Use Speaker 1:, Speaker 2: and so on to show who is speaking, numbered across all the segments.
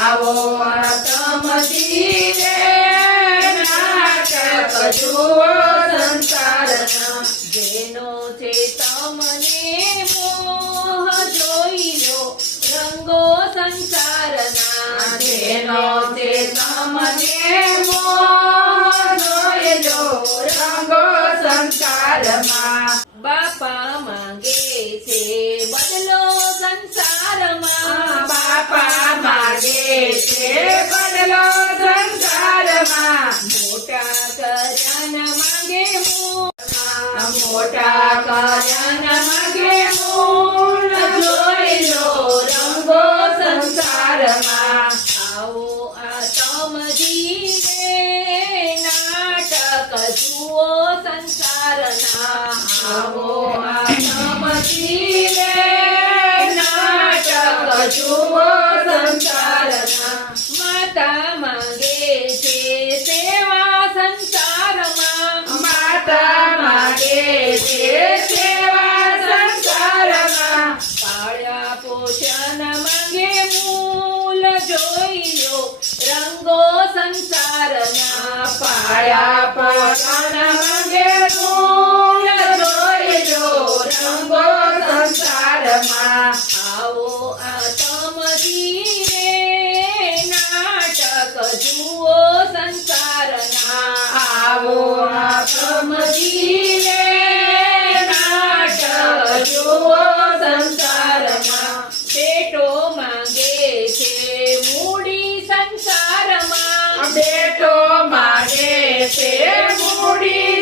Speaker 1: આવો તમજી રે નાટક જુઓ સંસારના
Speaker 2: જેનો છે તમને મોહ જોઈ લો રંગો સંસારના
Speaker 1: જેનો છે તમને મોહ જોયેલો રંગો સંસારમાં.
Speaker 2: બાપા માંગે છે બદલો સંસારમાં.
Speaker 1: બાપા
Speaker 2: મોટા
Speaker 1: કરણ માગે મૂળ સંસારમાં.
Speaker 2: આવો આ તમજી રે નાટક સંસારના
Speaker 1: આવો આ સમજી રે નાટક જુઓ સંસારના પાયા પોષણ માંગે મૂળ જોઈ જો રંગો સંસારમાં
Speaker 2: આવો આ તમજી રે નાટક જુઓ સંસારના
Speaker 1: આવો આ સમજી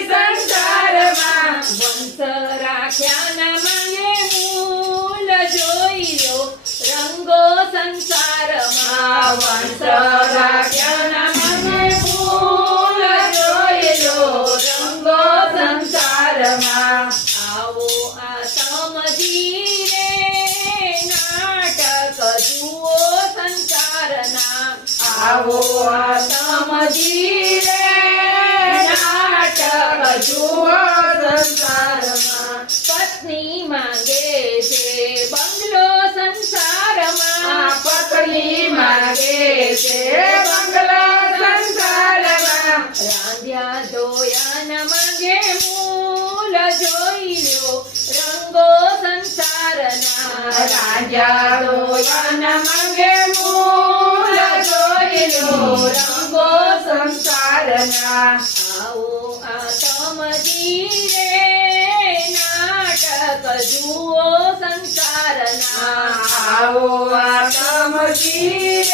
Speaker 1: સંસારમાં
Speaker 2: વંશ રાખ્યા ના માંગે મૂલ જોઈ લો રંગો સંસારમાં.
Speaker 1: વંશ રાખ્યાના મને ફૂલ જોઈ લો રંગો સંસારમાં.
Speaker 2: આવો આ સમજી નાટક જુઓ સંસારના.
Speaker 1: આવો આ સમજી રે નાટક જુઓ સંસારમાં
Speaker 2: પત્ની માંગે છે બંગલો સંસારમાં
Speaker 1: પત્ની માગે છે બંગલો સંસારમાં
Speaker 2: રાંધ્યા ધોયા ન માંગે મૂલ જોઈ લો રંગો સંસારના
Speaker 1: રાજા દોયન માંગે મૂળ જોઈ લો રંગો સંસારના
Speaker 2: આવો આ તમજી નાટક જુઓ સંસારના.
Speaker 1: આવો આ સમજી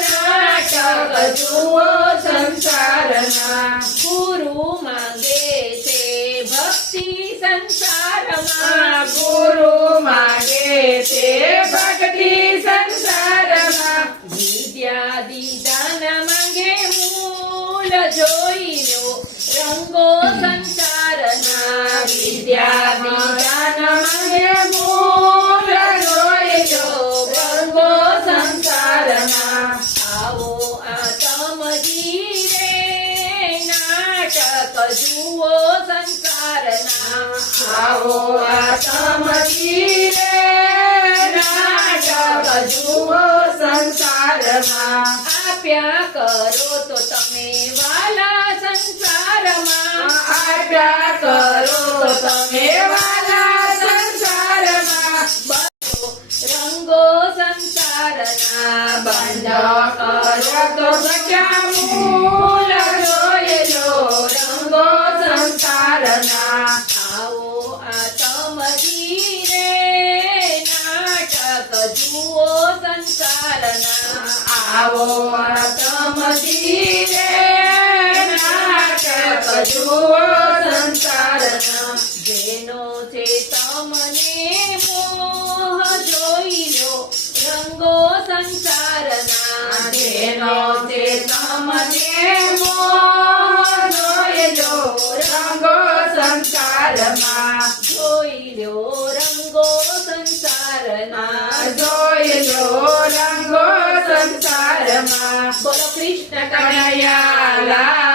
Speaker 1: નાટક જુઓ સંસારના.
Speaker 2: ગુરુ માંગે છે ભક્તિ સંસારમાં.
Speaker 1: ગુરુ માગે છે ભક્તિ
Speaker 2: મૂલ જોઈ લો રંગો સંસારના
Speaker 1: વિદ્યા વિધાન માંગે મોર જોઈનો રંગો સંસારમાં
Speaker 2: આવો આ સમજી રે નાટક જુઓ સંસારના
Speaker 1: આવો આ સમજી રે નાટક જુઓ સંસારમાં
Speaker 2: આપ્યા કરો તો તમે વાલા સંસારમાં
Speaker 1: આપ્યા કરો તમે વાલા સંસારમાં
Speaker 2: રંગો સંસારના
Speaker 1: બંધ કરો તો સખ્યા મૂળ જોઈ લો રંગો સંસારના
Speaker 2: આવો આ તમજી રે નાટક જુઓ સંસારના
Speaker 1: આવો જુઓ સંસારના
Speaker 2: જેનો છે તમને મોહ જોઈ લો, રંગો સંસારના
Speaker 1: જેનો તે તમને મોહ જોઈ લો, રંગો સંસારમાં.
Speaker 2: જોઈ લો, રંગો સંસારના
Speaker 1: જોઈ લો, રંગો સંસારમાં.
Speaker 2: બોલો, કૃષ્ણ
Speaker 1: કનૈયા લાલ